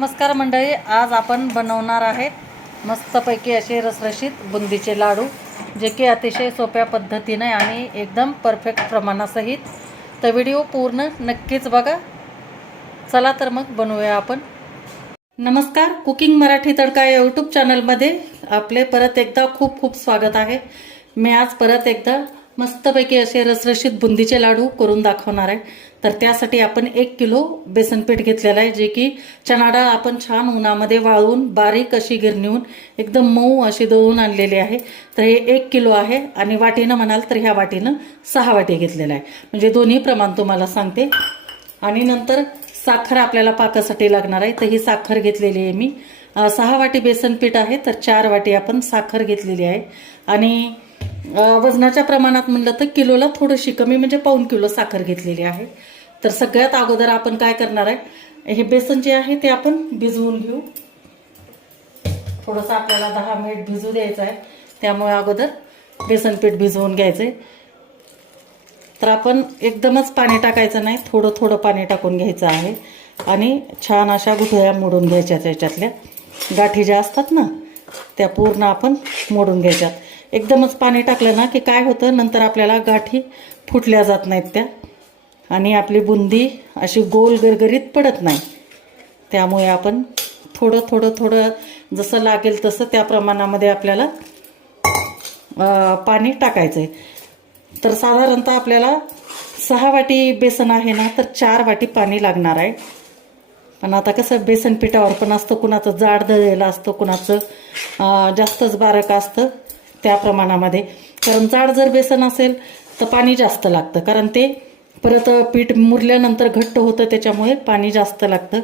नमस्कार मंडळी आज आपण बनवणार आहेत मस्तपैकी असे रसरशीत बुंदीचे लाडू जे की अतिशय सोप्या पद्धतीने आणि एकदम परफेक्ट प्रमाणासहित. तर व्हिडिओ पूर्ण नक्कीच बघा. चला तर मग बनवूया आपण. नमस्कार कुकिंग मराठी तडका या यूट्यूब चॅनलमध्ये आपले परत एकदा खूप खूप स्वागत आहे. मी आज परत एकदा मस्तपैकी असे रसरशीत बुंदीचे लाडू करून दाखवणार आहे. तर त्यासाठी आपण एक किलो बेसनपीठ घेतलेलं आहे जे की चणा डाळ आपण छान उन्हामध्ये वाळवून बारीक अशी गिरणीहून एकदम मऊ अशी दळून आणलेली आहे. तर हे एक किलो आहे आणि वाटीनं म्हणाल तर ह्या वाटीनं सहा वाटी घेतलेलं आहे. म्हणजे दोन्ही प्रमाण तुम्हाला सांगते. आणि नंतर साखर आपल्याला पाकासाठी लागणार आहे. तर ही साखर घेतलेली आहे मी. सहा वाटी बेसन पीठ आहे तर चार वाटी आपण साखर घेतलेली आहे. आणि वजनाच्या प्रमाणात म्हणलं तर किलोला थोडीशी कमी म्हणजे पाऊन किलो साखर घेतलेली आहे. तर सगळ्यात अगोदर आपण काय करणार आहे हे बेसन जे आहे ते आपण भिजवून घेऊ. थोडंसं आपल्याला दहा मिनिट भिजू द्यायचं आहे. त्यामुळे अगोदर बेसन पीठ भिजवून घ्यायचं आहे तर आपण एकदमच पाणी टाकायचं नाही थोडं थोडं पाणी टाकून घ्यायचं आहे. आणि छान अशा गुठळ्या मोडून घ्यायच्या त्याच्यातल्या गाठी ज्या असतात ना त्या पूर्ण आपण मोडून घ्यायच्यात. एकदमच पाणी टाकलं ना की काय होतं नंतर आपल्याला गाठी फुटल्या जात नाहीत त्या. आणि आपली बुंदी अशी गोल गरगरीत पडत नाही. त्यामुळे आपण थोडं थोडं थोडं जसं लागेल तसं त्या प्रमाणामध्ये आपल्याला पाणी टाकायचं आहे तर साधारणतः आपल्याला सहा वाटी बेसन आहे ना तर चार वाटी पाणी लागणार आहे. पण आता कसं बेसन पिठावर पण असतं कुणाचं जाड दळलेलं असतं कुणाचं जास्तच बारक असतं त्या प्रमाणामध्ये. कारण जाड जर बेसन असेल तर पाणी जास्त लागतं. कारण ते परत पीठ मुरल्यानंतर घट्ट होतं त्याच्यामुळे पाणी जास्त लागतं.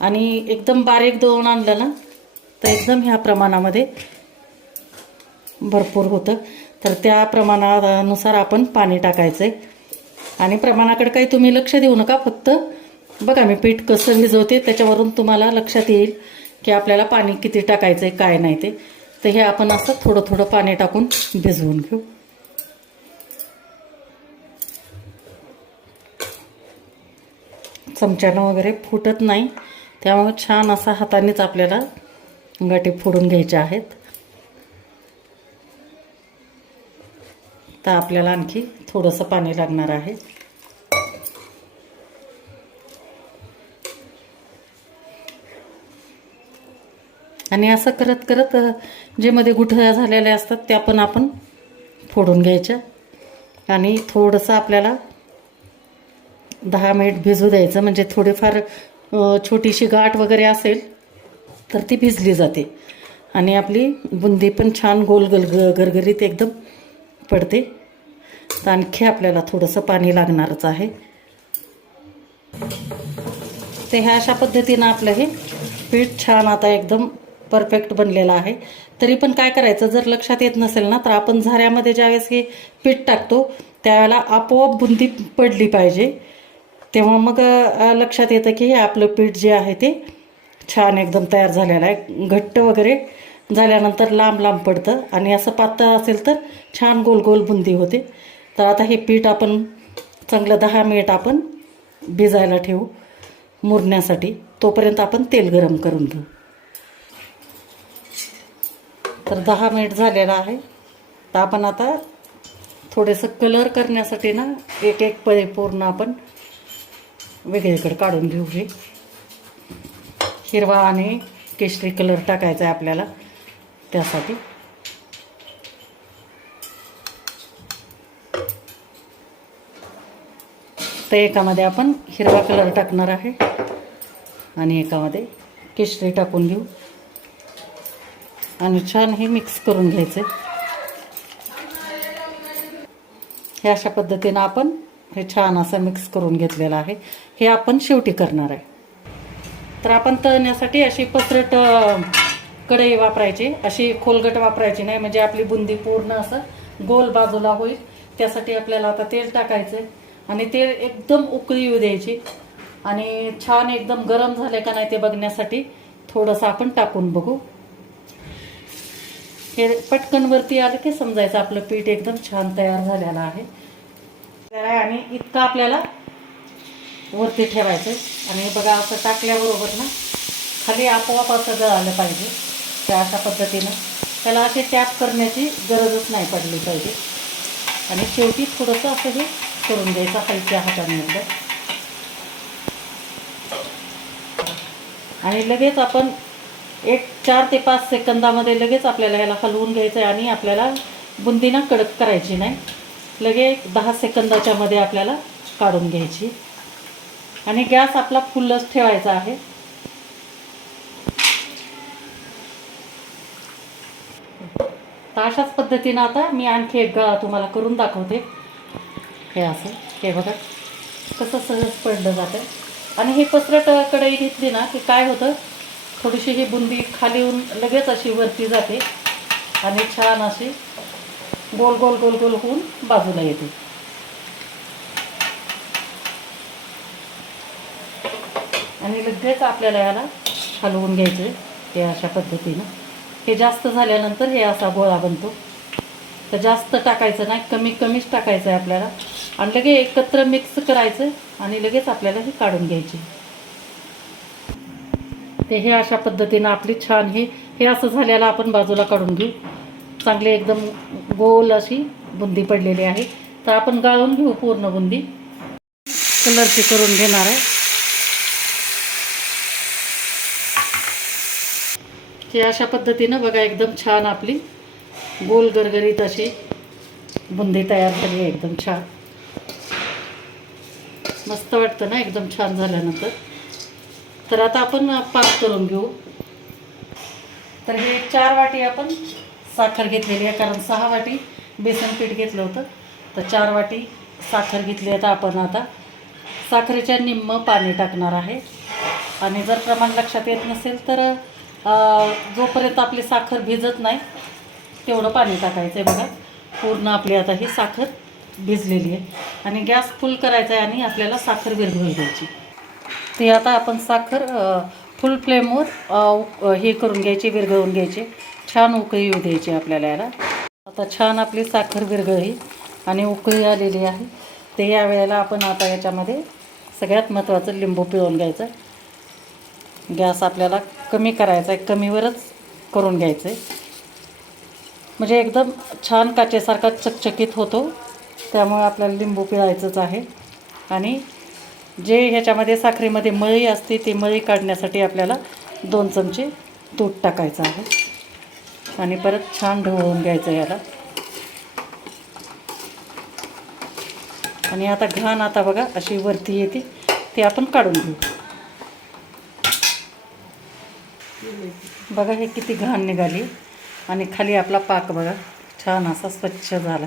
आणि एकदम बारीक दळून आणलं ना तर एकदम ह्या प्रमाणामध्ये भरपूर होतं. तर त्या प्रमाणानुसार आपण पाणी टाकायचं आहे आणि प्रमाणाकडे काही तुम्ही लक्ष देऊ नका फक्त. बघा मी पीठ कसं भिजवते त्याच्यावरून तुम्हाला लक्षात येईल की आपल्याला पाणी किती टाकायचं आहे काय नाही ते. तर हे आपण असं थोडं थोडं पाणी टाकून भिजवून घेऊ. चमच्यानं वगैरे फुटत नाही त्यामुळे छान असा हातानेच आपल्याला गाठी फोडून घ्यायच्या आहेत. तर आपल्याला आणखी थोडंसं पाणी लागणार आहे. आणि असं करत करत जे मध्ये गुठळ्या झालेल्या असतात त्या पण आपण फोडून घ्यायच्या. आणि थोडंसं आपल्याला दहा मिनिट भिजू द्यायचं. म्हणजे थोडीफार छोटीशी गाठ वगैरे असेल तर ती भिजली जाते. आणि आपली बुंदी पण छान गोल गल गरगरीत एकदम पडते. तर आणखी आपल्याला थोडंसं पाणी लागणारच आहे. ते ह्या अशा पद्धतीनं आपलं हे पीठ छान आता एकदम परफेक्ट बनलेलं आहे. तरी पण काय करायचं जर लक्षात येत नसेल ना तर आपण झाऱ्यामध्ये ज्यावेळेस हे पीठ टाकतो त्यावेळेला आपोआप बुंदी पडली पाहिजे. तेव्हा मग लक्षात येतं की हे आपलं पीठ जे आहे ते छान एकदम तयार झालेलं आहे. घट्ट वगैरे झाल्यानंतर लांब लांब पडतं. आणि असं पातळ असेल तर छान गोल गोल बुंदी होते. तर आता हे पीठ आपण चांगलं दहा मिनिट आपण भिजायला ठेवू मुरण्यासाठी. तोपर्यंत आपण तेल गरम करून घेऊ. तर दहा मिनिट झालेलं आहे. तर आपण आता थोडंसं कलर करण्यासाठी ना एक एक पळे पूर्ण आपण वेगळीकडे काढून घेऊ हे. हिरवा आणि केशरी कलर टाकायचा आहे आपल्याला. त्यासाठी. तर एकामध्ये आपण हिरवा कलर टाकणार आहे. आणि एकामध्ये केशरी टाकून घेऊ. आणि छान हे मिक्स करून घ्यायचे. हे अशा पद्धतीनं आपण हे छान असं मिक्स करून घेतलेलं आहे. हे आपण शेवटी करणार आहे. तर आपण तळण्यासाठी अशी पसरट कढई वापरायची अशी खोलगट वापरायची नाही म्हणजे आपली बुंदी पूर्ण असं गोल बाजूला होईल. त्यासाठी आपल्याला आता तेल टाकायचं आहे आणि तेल एकदम उकळी येऊ द्यायची. आणि छान एकदम गरम झाले का नाही ते बघण्यासाठी थोडंसं आपण टाकून बघू. हे पटकन वरती आलं की समजायचं आपलं पीठ एकदम छान तयार झालेलं आहे. आणि इतकं आपल्याला वरती ठेवायचं आणि बघा असं टाकल्याबरोबर ना खाली आपोआप असं गळालं पाहिजे. त्या अशा पद्धतीनं. त्याला असे टॅप करण्याची गरजच नाही पडली पाहिजे. आणि शेवटी थोडंसं असं हे करून द्यायचं हलक्या हातांमध्ये आणि लगेच आपण एक चार ते पाच सेकंदामध्ये लगेच आपल्याला याला हलवून घ्यायचं आहे आणि आपल्याला बुंदीनं कडक करायची नाही. लगे दहा सेकंदाच्यामध्ये आपल्याला काढून घ्यायची. आणि गॅस आपला फुलच ठेवायचा आहे. तर अशाच पद्धतीनं आता मी आणखी एक गळा तुम्हाला करून दाखवते. हे असं हे बघा कसं सहज पडलं जातं. आणि ही पसरट कढई घेतली ना की काय होतं थोडीशी ही बुंदी खाली येऊन लगेच अशी वरती जाते आणि छान अशी गोल गोल गोल गोल होऊन बाजूला येते. आणि लगेच आपल्याला याला हलवून घ्यायचं हे अशा पद्धतीनं. हे जास्त झाल्यानंतर हे असा गोळा बनतो. तर जास्त टाकायचं नाही कमी कमीच टाकायचं आहे आपल्याला. आणि लगे एकत्र मिक्स करायचं आणि लगेच आपल्याला हे काढून घ्यायची. ते हे अशा पद्धतीनं आपली छान हे हे असं झाल्याला आपण बाजूला काढून घेऊ. चांगली एकदम गोल अशी बुंदी पडलेली आहे. तर आपण गाळून घेऊ पूर्ण बुंदी. कलरची करून घेणार आहे. हे अशा पद्धतीनं बघा एकदम छान आपली गोल गरगरीत अशी बुंदी तयार झाली आहे एकदम छान. मस्त वाटतं ना एकदम छान झाल्यानंतर. तर आता आपण पाक करून घेऊ. तर हे चार वाटी आपण साखर घेतलेली आहे कारण सहा वाटी बेसन पीठ घेतलं होतं. तर चार वाटी साखर घेतली आहे तर आपण आता. साखरेच्या निम्म पाणी टाकणार आहे. आणि जर प्रमाण लक्षात येत नसेल तर जोपर्यंत आपली साखर भिजत नाही तेवढं पाणी टाकायचं आहे बघा. पूर्ण आपली आता ही साखर भिजलेली आहे. आणि गॅस फुल करायचा आहे आणि आपल्याला साखर विरघळून घ्यायची. ती आता आपण साखर फुल फ्लेमवर हे करून घ्यायची विरघळून घ्यायची. छान उकळी येऊ द्यायची आपल्याला याला. आता छान आपली साखर विरघळी आणि उकळी आलेली आहे. ते या वेळेला आपण आता याच्यामध्ये सगळ्यात महत्त्वाचं लिंबू पिळून घ्यायचं. गॅस आपल्याला कमी करायचा आहे कमीवरच करून घ्यायचं आहे. म्हणजे एकदम छान काचेसारखा चकचकीत होतो त्यामुळे आपल्याला लिंबू पिळायचंच आहे. आणि जे ह्याच्यामध्ये साखरेमध्ये मळी असते ती मळी काढण्यासाठी आपल्याला दोन चमचे दूध टाकायचं आहे. आणि परत छान ढवळून घ्यायचं याला. आणि आता घाण आता बघा अशी वरती येते ते आपण काढून घेऊ. बघा हे किती घाण निघाली. आणि खाली आपला पाक बघा छान असा स्वच्छ झाला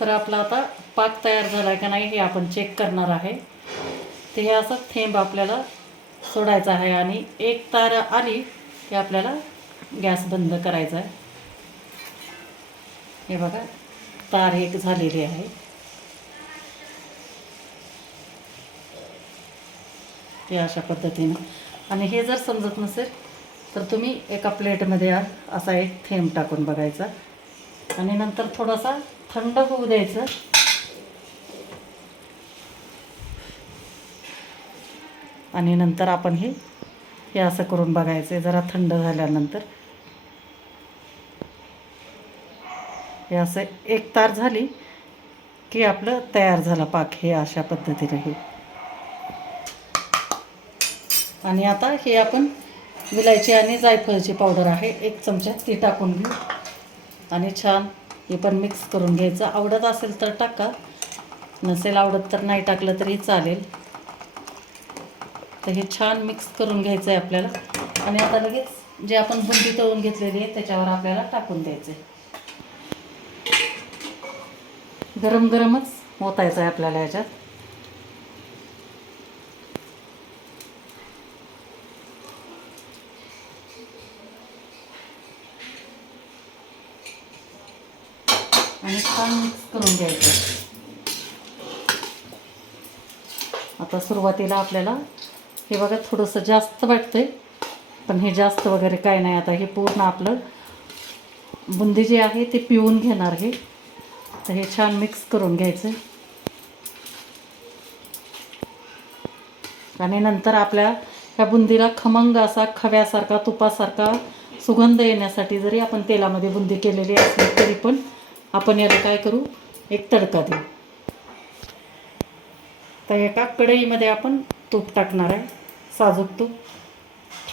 तर आपला आता पाक तयार झाला आहे का नाही हे आपण चेक करणार आहे. ते हे असं थेंब आपल्याला सोडायचा आहे आणि एक तार आली की आपल्याला गॅस बंद करायचा आहे. हे बघा तार एक झालेली आहे. हे अशा पद्धतीनं. आणि हे जर समजत नसेल तर तुम्ही एका प्लेटमध्ये आ- असा एक थेंब टाकून बघायचा. आणि नंतर थोडासा थंड होऊ द्यायचं. आणि नंतर आपण हे हे असं करून बघायचं जरा थंड झाल्यानंतर. हे असं एक तार झाली की आपलं तयार झालं पाक हे अशा पद्धतीने हे. आणि आता हे आपण विलायची आणि जायफळची पावडर आहे. एक चमचा ती टाकून घेऊ. आणि छान हे पण मिक्स करून घ्यायचं. आवडत असेल तर टाका. नसेल आवडत तर नाही टाकलं तरी चालेल. तर हे छान मिक्स करून घ्यायचं आहे आपल्याला. आणि आता लगेच जे आपण बुंदी तळून घेतलेली आहे त्याच्यावर आपल्याला टाकून द्यायचं आहे गरम गरमच ओतायचं आहे आपल्याला याच्यात. आणि छान मिक्स करून घ्यायचं. आता सुरुवातीला आपल्याला हे बघा थोडंसं जास्त वाटतंय पण हे जास्त वगैरे काय नाही. आता हे पूर्ण आपलं बुंदी जे आहे ते पिऊन घेणार हे. तर हे छान मिक्स करून घ्यायचं. आणि नंतर आपल्या ह्या बुंदीला खमंग असा खव्यासारखा तुपासारखा सुगंध येण्यासाठी जरी आपण तेलामध्ये बुंदी केलेली असली तरी पण आपण याला काय करू? एक तडका देऊ. तर एका कढईमध्ये आपण तूप टाकणार आहे. साजूक तूप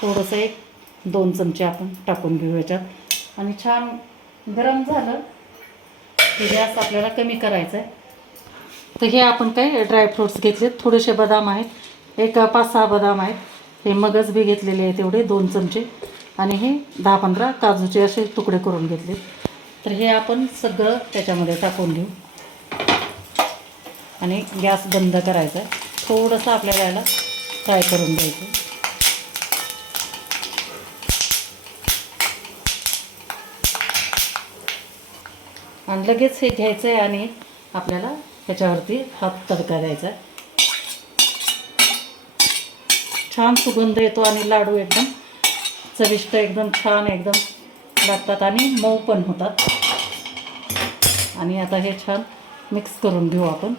थोडंसं एक दोन चमचे आपण टाकून घेऊ याच्यात. आणि छान गरम झालं की गॅस आपल्याला कमी करायचा आहे. तर हे आपण काय ड्रायफ्रूट्स घेतलेत. थोडेसे बदाम आहेत. एक पाच सहा बदाम आहेत. हे मगज बी घेतलेले आहेत तेवढे दोन चमचे. आणि हे दहा पंधरा काजूचे असे तुकडे करून घेतले तर हे आपण सगळं त्याच्यामध्ये टाकून घेऊ. आणि गॅस बंद करायचा. थोडंसं आपल्याला याला फ्राय करून द्यायचं आणि लगेच हे घ्यायचं आहे आणि आपल्याला ह्याच्यावरती हात तडका द्यायचा. छान सुगंध येतो आणि लाडू एकदम चविष्ट एकदम छान एकदम लागतात आणि मऊ पण होतात. आणि आता हे छान मिक्स करून घेऊ आपण.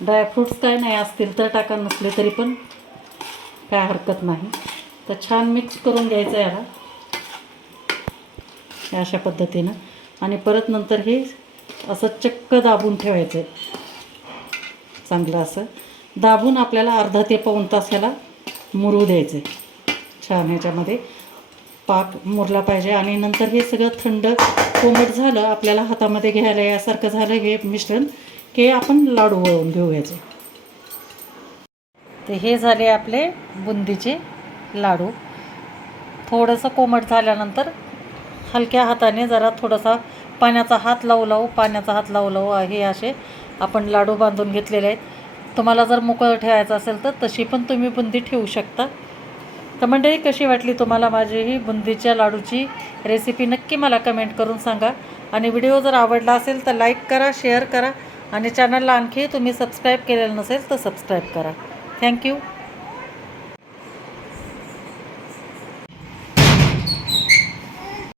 ड्रायफ्रूट्स काय नाही असतील तर टाका नसले तरी पण काय हरकत नाही. तर छान मिक्स करून घ्यायचं याला. अशा पद्धतीनं. आणि परत नंतर हे असं चक्क दाबून ठेवायचं आहे. चांगलं असं. दाबून आपल्याला अर्धा ते पाऊण तास ह्याला मुरू द्यायचं आहे. छान ह्याच्यामध्ये. पाक मुरला पाहिजे. आणि नंतर हे सगळं थंड कोमट झालं आपल्याला हातामध्ये घ्यायला यासारखं झालं हे मिश्रण की आपण लाडू वळून घेऊ याचे. तर हे झाले आपले बुंदीचे लाडू. थोडंसं कोमट झाल्यानंतर हलक्या हाताने जरा थोडासा पाण्याचा हात लावू लावू पाण्याचा हात लावू लावू हे असे आपण लाडू बांधून घेतलेले आहेत. तुम्हाला जर मोकळं ठेवायचं असेल तर तशी पण तुम्ही बुंदी ठेवू शकता. तर मंडळी कशी वाटली तुम्हाला माझी ही बुंदीच्या लाडूची रेसिपी नक्की मला कमेंट करून सांगा. आणि व्हिडिओ जर आवडला असेल तर लाईक करा शेअर करा. आणि चॅनलला आणखी तुम्ही सबस्क्राईब केलेलं नसेल तर सबस्क्राईब करा. थँक्यू